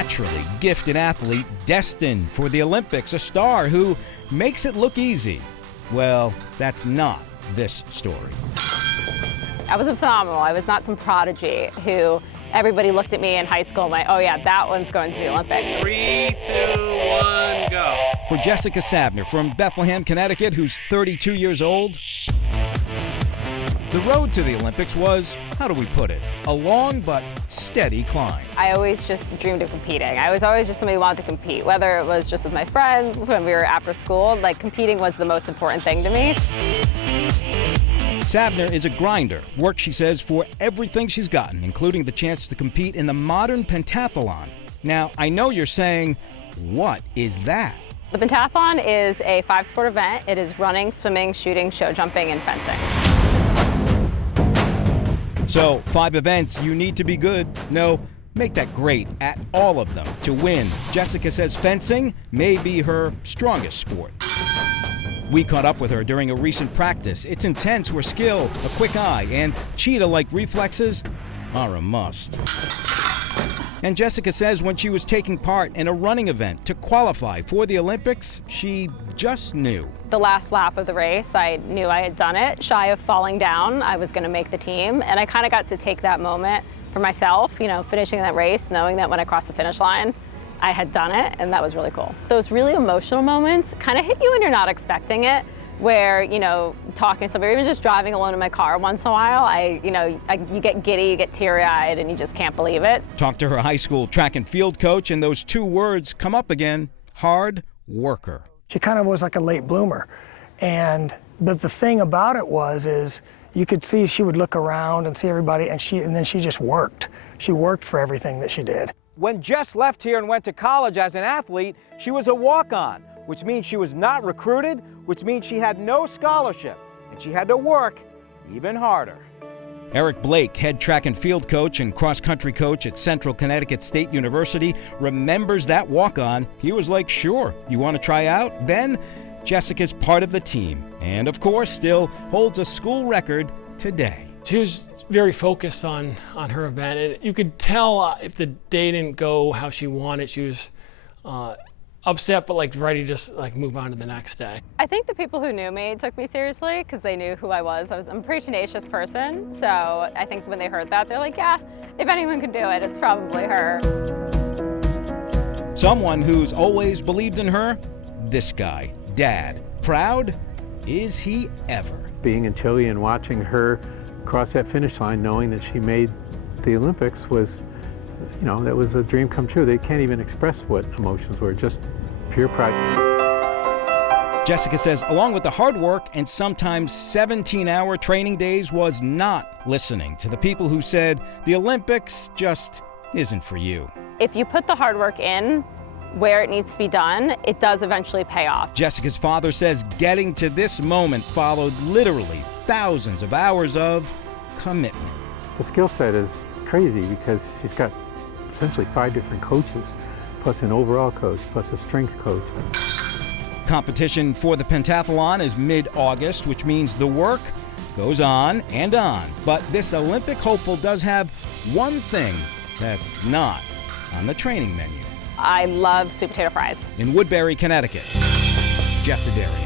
naturally gifted athlete destined for the Olympics, a star who makes it look easy. Well, that's not this story. I wasn't phenomenal. I was not some prodigy who everybody looked at me in high school and like, oh yeah, that one's going to the Olympics. 3, 2, 1, go. For Jessica Sabner from Bethlehem, Connecticut, who's 32 years old, the road to the Olympics was, how do we put it, a long but steady climb. I always just dreamed of competing. I was always just somebody who wanted to compete, whether it was just with my friends, when we were after school, like competing was the most important thing to me. Sabner is a grinder, worked, she says, for everything she's gotten, including the chance to compete in the modern pentathlon. Now, I know you're saying, what is that? The pentathlon is a 5-sport event. It is running, swimming, shooting, show jumping, and fencing. So, 5 events, you need to be good. No, make that great at all of them to win. Jessica says fencing may be her strongest sport. We caught up with her during a recent practice. It's intense where skill, a quick eye, and cheetah-like reflexes are a must. And Jessica says when she was taking part in a running event to qualify for the Olympics, she just knew. The last lap of the race, I knew I had done it. Shy of falling down, I was going to make the team. And I kind of got to take that moment for myself, you know, finishing that race, knowing that when I crossed the finish line, I had done it, and that was really cool. Those really emotional moments kind of hit you when you're not expecting it, where, you know, talking to somebody, or even just driving alone in my car once in a while, you get giddy, you get teary-eyed, and you just can't believe it. Talk to her high school track and field coach, and those 2 words come up again: hard worker. She kind of was like a late bloomer, but the thing about it is you could see she would look around and see everybody, and then she just worked. She worked for everything that she did. When Jess left here and went to college as an athlete, she was a walk-on, which means she was not recruited, which means she had no scholarship, and she had to work even harder. Eric Blake, head track and field coach and cross-country coach at Central Connecticut State University, remembers that walk-on. He was like, sure, you want to try out? Then Jessica's part of the team, and of course still holds a school record today. She was very focused on her event. And you could tell if the day didn't go how she wanted. She was upset, but like ready to just like move on to the next day. I think the people who knew me took me seriously because they knew who I was. I'm a pretty tenacious person, so I think when they heard that, they're like, yeah, if anyone can do it, it's probably her. Someone who's always believed in her, this guy, Dad. Proud? Is he ever? Being in Chile and watching her cross that finish line, knowing that she made the Olympics was, you know, that was a dream come true. They can't even express what emotions were, just pure pride. Jessica says along with the hard work and sometimes 17-hour training days was not listening to the people who said the Olympics just isn't for you. If you put the hard work in where it needs to be done, it does eventually pay off. Jessica's father says getting to this moment followed literally thousands of hours of commitment. The skill set is crazy because she's got essentially 5 different coaches, plus an overall coach, plus a strength coach. Competition for the pentathlon is mid-August, which means the work goes on and on. But this Olympic hopeful does have one thing that's not on the training menu. I love sweet potato fries. In Woodbury, Connecticut, Jeff Dedary.